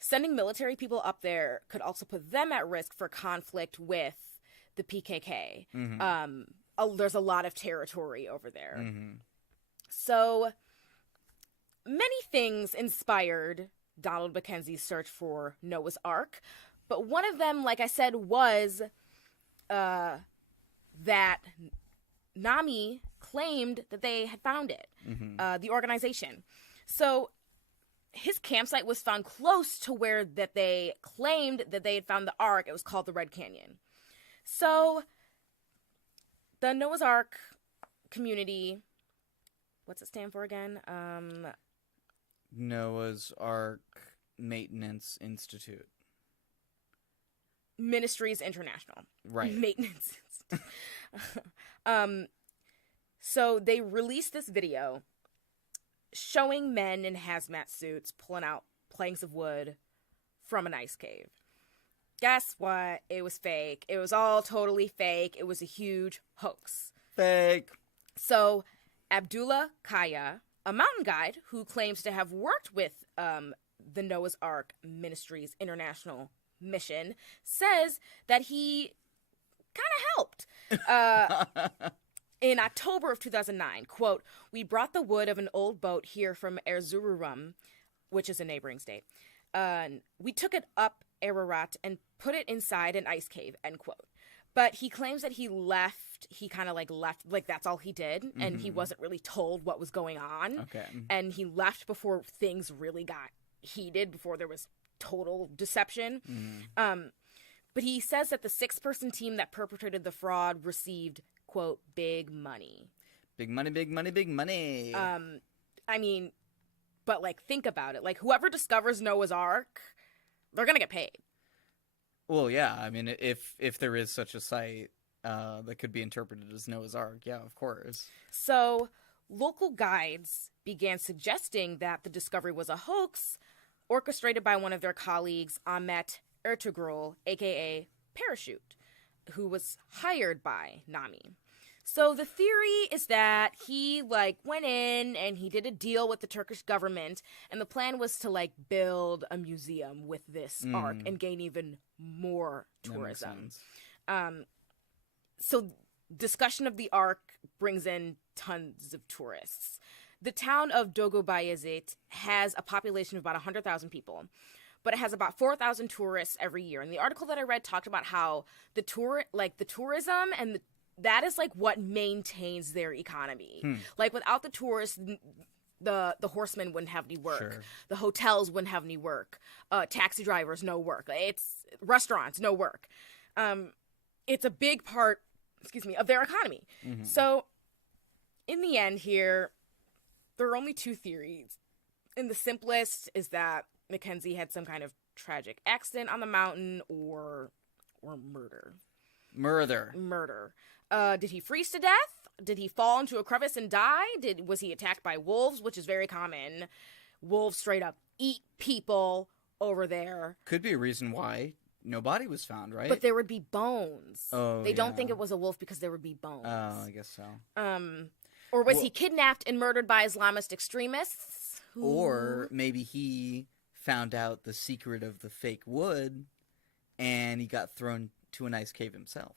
Sending military people up there could also put them at risk for conflict with the PKK. There's a lot of territory over there. So many things inspired Donald Mackenzie's search for Noah's Ark, but one of them, like I said, was that NAMI claimed that they had found it, the organization. So his campsite was found close to where that they claimed that they had found the Ark. It was called the Red Canyon. So the Noah's Ark community, what's it stand for again? Noah's Ark Maintenance Institute. Ministries International. Right. Maintenance Institute. So they released this video showing men in hazmat suits pulling out planks of wood from an ice cave. Guess what? It was fake. It was all totally fake. It was a huge hoax. Fake. So Abdullah Kaya, a mountain guide who claims to have worked with the Noah's Ark Ministries International mission, says that he kind of helped. In October of 2009, quote, "We brought the wood of an old boat here from Erzurum, which is a neighboring state. We took it up Ararat and put it inside an ice cave," end quote. But he claims that he left, that's all he did, and he wasn't really told what was going on. Okay. And he left before things really got heated, before there was total deception. But he says that the 6-person team that perpetrated the fraud received, quote, big money. Big money, big money, big money. I mean, but like, think about it. Like, whoever discovers Noah's Ark, they're gonna get paid. Well, yeah. I mean, if there is such a site that could be interpreted as Noah's Ark, yeah, of course. So local guides began suggesting that the discovery was a hoax orchestrated by one of their colleagues, Ahmet Ertugrul, a.k.a. Parachute, who was hired by NAMI. So the theory is that he went in and he did a deal with the Turkish government, and the plan was to build a museum with this ark and gain even more tourism. So discussion of the ark brings in tons of tourists. The town of Dogobayazit has a population of about 100,000 people, but it has about 4,000 tourists every year. And the article that I read talked about how the tourism and that is what maintains their economy. Without the tourists, the horsemen wouldn't have any work. Sure. The hotels wouldn't have any work. Taxi drivers, no work. It's restaurants, no work. It's a big part, of their economy. So in the end here, there are only two theories. And the simplest is that Mackenzie had some kind of tragic accident on the mountain or murder. Murder. Did he freeze to death? Did he fall into a crevice and die? Was he attacked by wolves, which is very common? Wolves straight up eat people over there. Could be a reason why no body was found, right? But there would be bones. Oh, they don't think it was a wolf because there would be bones. Oh, I guess so. Or was he kidnapped and murdered by Islamist extremists? Or maybe he found out the secret of the fake wood and he got thrown to an ice cave himself.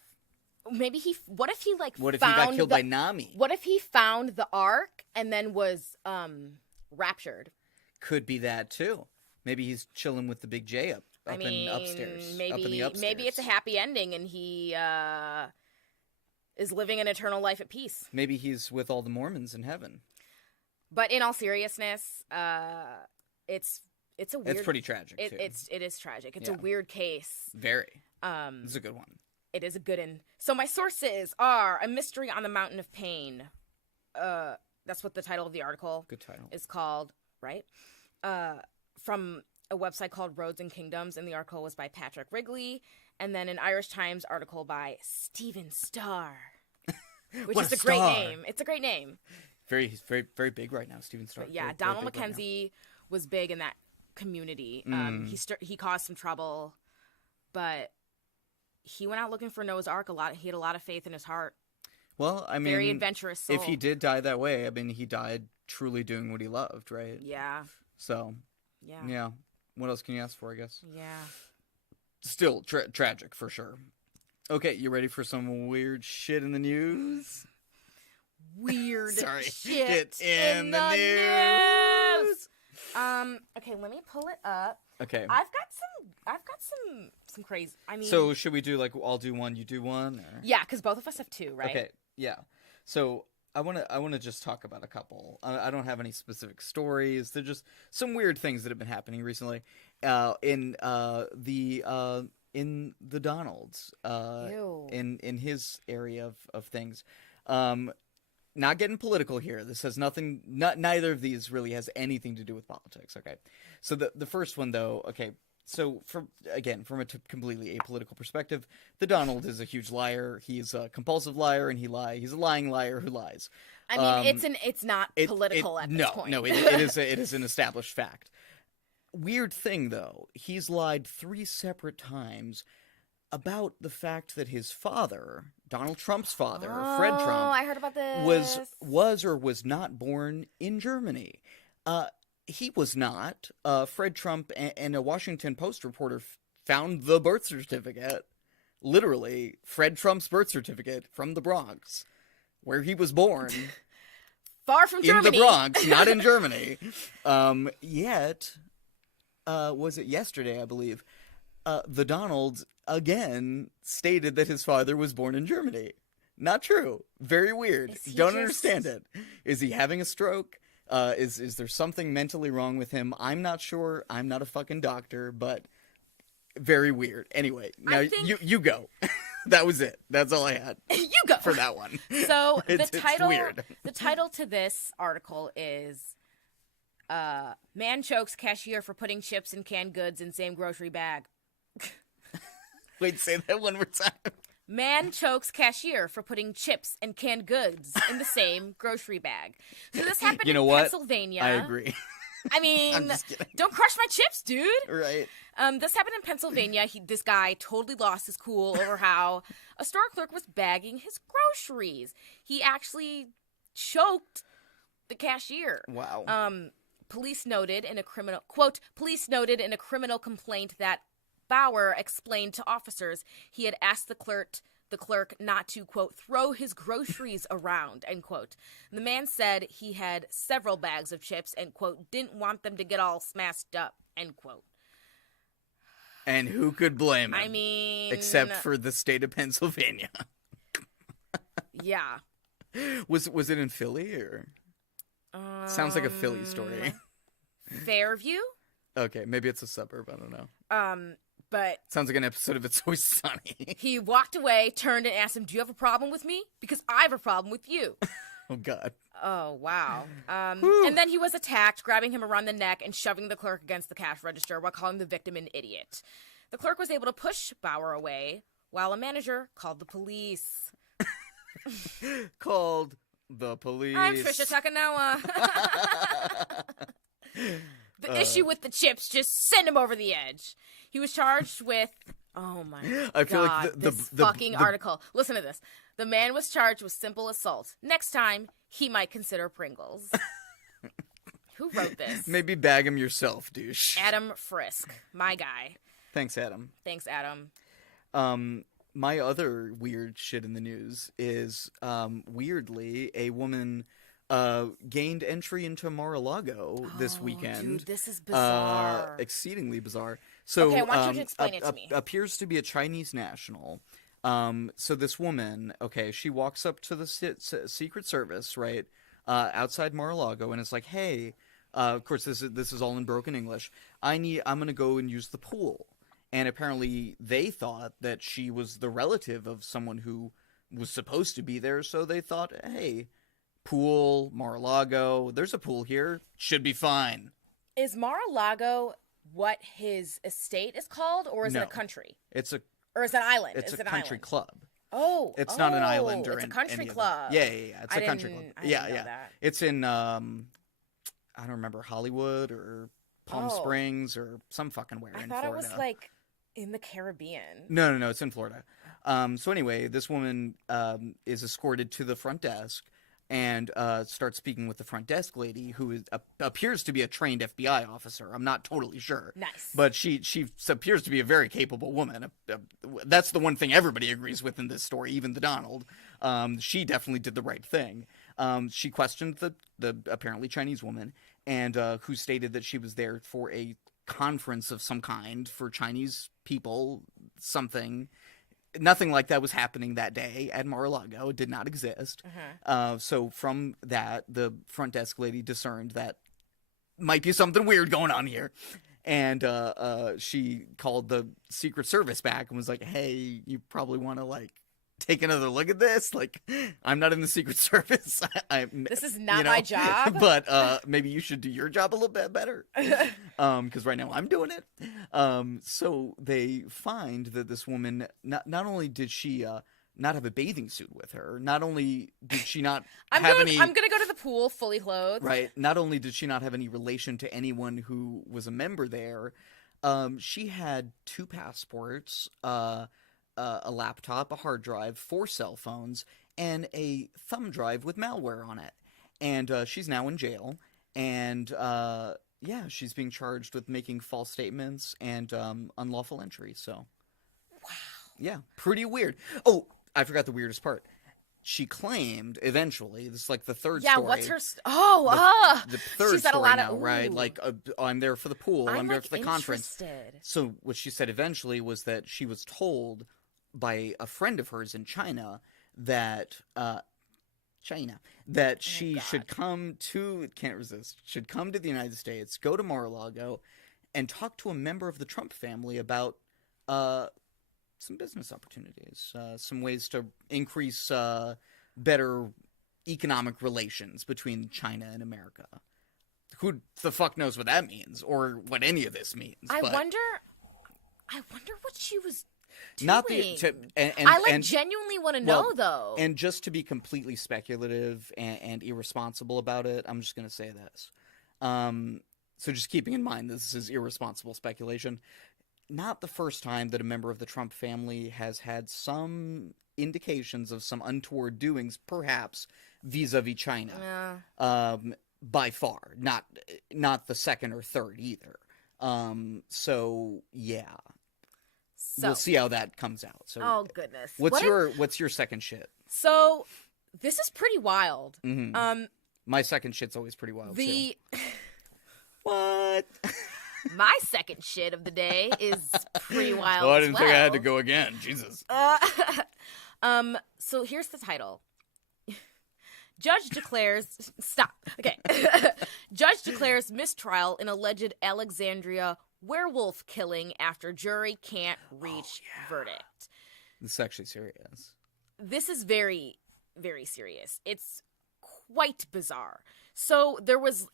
Maybe what if he What if he got killed by Nami? What if he found the ark and then was raptured? Could be that too. Maybe he's chilling with the big J up in upstairs. Maybe, up in the upstairs. Maybe it's a happy ending and he is living an eternal life at peace. Maybe he's with all the Mormons in heaven. But in all seriousness, it's a weird. It's pretty tragic too. It is tragic. It's a weird case. Very. It's a good one. It is a good one. So my sources are A Mystery on the Mountain of Pain. That's what the title of the article is called, right? From a website called Roads and Kingdoms, and the article was by Patrick Wrigley, and then an Irish Times article by Stephen Starr, which is a great name. It's a great name. Very, very, very big right now, Stephen Starr. But yeah, very, Donald very Mackenzie was big in that community. He caused some trouble, but he went out looking for Noah's Ark a lot. He had a lot of faith in his heart. Well, I mean, very adventurous soul. If he did die that way, I mean, he died truly doing what he loved, right? Yeah. So, yeah. Yeah. What else can you ask for, I guess? Yeah. Still tragic, for sure. Okay, you ready for some weird shit in the news? Weird Sorry. shit in the news. Okay, let me pull it up. Okay. I've got some crazy. I mean, so should we do I'll do one, you do one? Or? Yeah, because both of us have two, right? Okay. Yeah. So I want to just talk about a couple. I don't have any specific stories. They're just some weird things that have been happening recently. In the Donalds. In his area of things. Not getting political here. This has nothing. Neither of these really has anything to do with politics. Okay. So the first one though. Okay. So from a completely apolitical perspective, the Donald is a huge liar. He's a compulsive liar, and he's a lying liar who lies. I mean, it's not political at this point. No, it is an established fact. Weird thing though, he's lied 3 separate times about the fact that his father, Donald Trump's father, Fred Trump, I heard about this. was or was not born in Germany. He was not. Fred Trump and a Washington Post reporter found the birth certificate, literally Fred Trump's birth certificate from the Bronx, where he was born. Far from Germany. In the Bronx, not in Germany. Yet, was it yesterday, I believe, the Donalds again stated that his father was born in Germany. Not true. Very weird. Don't understand it. Is he having a stroke? Is there something mentally wrong with him? I'm not sure. I'm not a fucking doctor, but very weird. Anyway, now you go. That was it. That's all I had. You go for that one. So it's weird. The title to this article is "Man Chokes Cashier for Putting Chips and Canned Goods in Same Grocery Bag." Wait, say that one more time. Man chokes cashier for putting chips and canned goods in the same grocery bag. So this happened in Pennsylvania. I agree. I mean, I'm just kidding. don't crush my chips, dude. Right. This happened in Pennsylvania. This guy totally lost his cool over how a store clerk was bagging his groceries. He actually choked the cashier. Wow. Police noted in a criminal complaint that Bauer explained to officers he had asked the clerk not to, quote, throw his groceries around, end quote. The man said he had several bags of chips and, quote, didn't want them to get all smashed up, end quote. And who could blame him? I mean... Except for the state of Pennsylvania. Yeah. Was it in Philly, or? Sounds like a Philly story. Fairview? Okay, maybe it's a suburb, I don't know. But... Sounds like an episode of It's Always Sunny. He walked away, turned and asked him, do you have a problem with me? Because I have a problem with you. Oh, God. Oh, wow. And then he was attacked, grabbing him around the neck and shoving the clerk against the cash register while calling the victim an idiot. The clerk was able to push Bauer away while a manager called the police. Called the police. I'm Trisha Takanawa. The issue with the chips, just send him over the edge. He was charged with... Oh, my I feel God, like this fucking article. Listen to this. The man was charged with simple assault. Next time, he might consider Pringles. Who wrote this? Maybe bag him yourself, douche. Adam Frisk, my guy. Thanks, Adam. Thanks, Adam. My other weird shit in the news is, weirdly, a woman gained entry into Mar-a-Lago this weekend. Dude, this is bizarre. Exceedingly bizarre. So, okay, I want you to explain it to me. Appears to be a Chinese national. So this woman, okay, she walks up to the Secret Service, right, outside Mar-a-Lago, and it's like, hey, of course this is all in broken English. I'm gonna go and use the pool, and apparently they thought that she was the relative of someone who was supposed to be there, so they thought, hey, pool, Mar-a-Lago, there's a pool here, should be fine. Is Mar-a-Lago what his estate is called, or is it a country? Or is it an island? It's a country club. Oh, it's not an island or it's a country club. Yeah. It's a country club. I didn't know that. It's in I don't remember, Hollywood or Palm Springs or some fucking where in Florida. I thought it was like in the Caribbean. No, it's in Florida. So anyway, this woman is escorted to the front desk and starts speaking with the front desk lady, who appears to be a trained FBI officer. I'm not totally sure. Nice. But she appears to be a very capable woman. That's the one thing everybody agrees with in this story, even the Donald. She definitely did the right thing. She questioned the apparently Chinese woman, and who stated that she was there for a conference of some kind for Chinese people, something. Nothing like that was happening that day at Mar-a-Lago. It did not exist. So from that, the front desk lady discerned that might be something weird going on here. And she called the Secret Service back and was like, hey, you probably want to, like, take another look at this. Like, I'm not in the Secret Service. This is not my job. But maybe you should do your job a little bit better. Because right now I'm doing it. So they find that this woman, not only did she not have a bathing suit with her, not only did she not I'm going to go to the pool fully clothed. Right. Not only did she not have any relation to anyone who was a member there, she had 2 passports, a laptop, a hard drive, 4 cell phones, and a thumb drive with malware on it. And she's now in jail. And she's being charged with making false statements and unlawful entry. So, wow. Yeah, pretty weird. Oh, I forgot the weirdest part. She claimed eventually, this is like the third story. Yeah, what's her... The third she's story a lot now, of... right? Like, I'm there for the pool. I'm there for the conference. Interested. So what she said eventually was that she was told by a friend of hers in China that she should come to... Can't resist. Should come to the United States, go to Mar-a-Lago, and talk to a member of the Trump family about... some business opportunities, some ways to increase better economic relations between China and America. Who the fuck knows what that means, or what any of this means? I wonder what she was doing. Not I genuinely want to know, though. And just to be completely speculative and irresponsible about it, I'm just going to say this. So just keeping in mind this is irresponsible speculation. Not the first time that a member of the Trump family has had some indications of some untoward doings, perhaps vis-a-vis China. By far, not the second or third either. So yeah, we'll see how that comes out. So, oh goodness, what's your second shit? So this is pretty wild. Mm-hmm. My second shit's always pretty wild too. What? My second shit of the day is pretty wild. Well, I didn't think I had to go. go again. Jesus. So here's the title. Judge declares... Stop. Okay. Judge declares mistrial in alleged Alexandria werewolf killing after jury can't reach verdict. This is actually serious. This is very, very serious. It's quite bizarre. So there was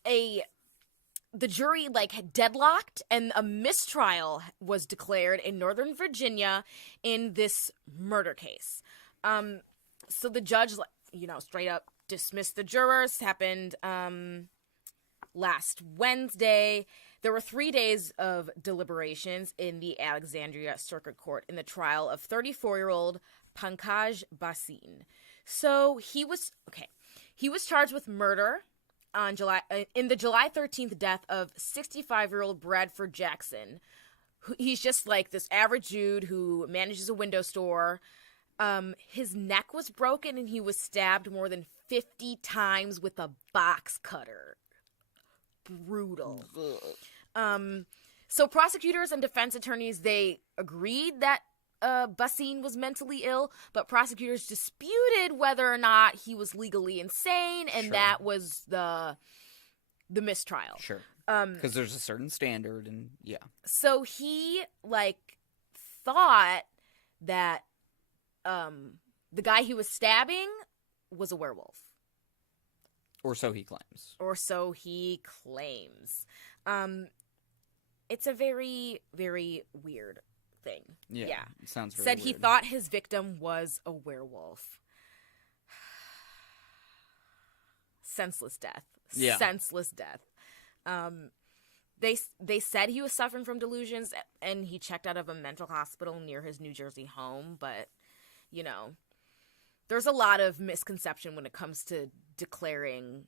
the jury had deadlocked, and a mistrial was declared in Northern Virginia in this murder case. So the judge, straight up dismissed the jurors. Happened last Wednesday. There were 3 days of deliberations in the Alexandria Circuit Court in the trial of 34-year-old Pankaj Bhasin. So he was charged with murder in the July 13th death of 65-year-old Bradford Jackson. He's just this average dude who manages a window store. His neck was broken and he was stabbed more than 50 times with a box cutter. Brutal. So prosecutors and defense attorneys, they agreed that Bhasin was mentally ill, but prosecutors disputed whether or not he was legally insane, and that was the mistrial. Sure. Because there's a certain standard, and yeah. So he thought that the guy he was stabbing was a werewolf. Or so he claims. It's a very, very weird thing. Yeah. It sounds very Said weird. he thought his victim was a werewolf. Senseless death. Yeah. Senseless death. They said he was suffering from delusions, and he checked out of a mental hospital near his New Jersey home, but there's a lot of misconception when it comes to declaring.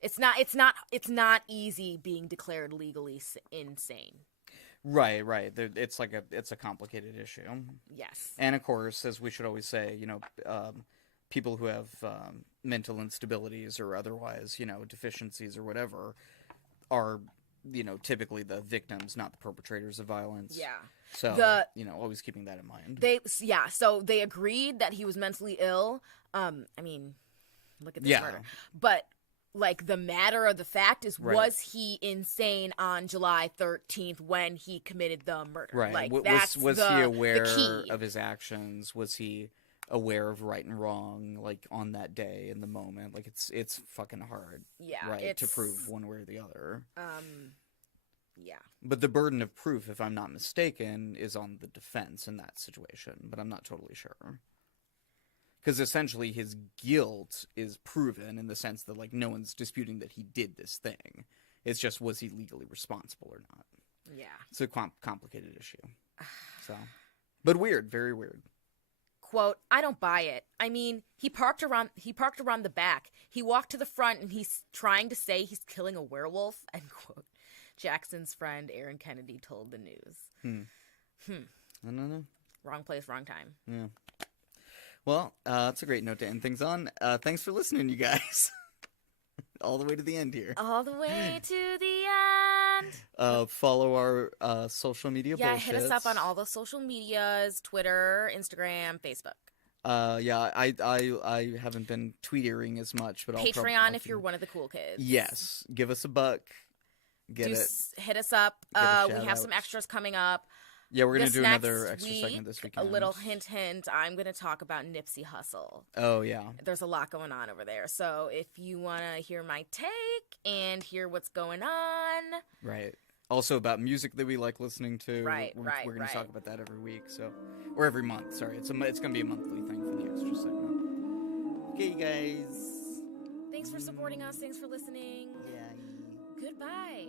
It's not easy being declared legally insane. Right. It's a complicated issue. Yes. And of course, as we should always say, people who have mental instabilities or otherwise, deficiencies or whatever, are, typically the victims, not the perpetrators of violence. Yeah. So, always keeping that in mind. So they agreed that he was mentally ill. Look at this murder. But the matter of the fact is, was he insane on July 13th when he committed the murder? Right. Was he aware of his actions? Was he aware of right and wrong, on that day in the moment? It's fucking hard. Yeah. Right. To prove one way or the other. Yeah. But the burden of proof, if I'm not mistaken, is on the defense in that situation. But I'm not totally sure. Because essentially his guilt is proven in the sense that, no one's disputing that he did this thing. It's just, was he legally responsible or not? Yeah. It's a complicated issue. So, but weird, very weird. Quote, I don't buy it. He parked around the back. He walked to the front and he's trying to say he's killing a werewolf, end quote. Jackson's friend Aaron Kennedy told the news. I don't know. Wrong place, wrong time. Yeah. Well, that's a great note to end things on. Thanks for listening, you guys. All the way to the end here. All the way to the end. Follow our social media bullshits. Hit us up on all the social medias, Twitter, Instagram, Facebook. I haven't been tweetering as much, but Patreon if you're one of the cool kids. Yes. Give us a buck. Hit us up. We have some extras coming up. Yeah, we're going to do another extra segment this weekend. A little hint, I'm going to talk about Nipsey Hussle. Oh, yeah. There's a lot going on over there. So if you want to hear my take and hear what's going on. Right. Also about music that we like listening to. Right. We're going to talk about that every week. Or every month, sorry. It's going to be a monthly thing for the extra segment. Okay, you guys. Thanks for supporting us. Thanks for listening. Yeah. Goodbye.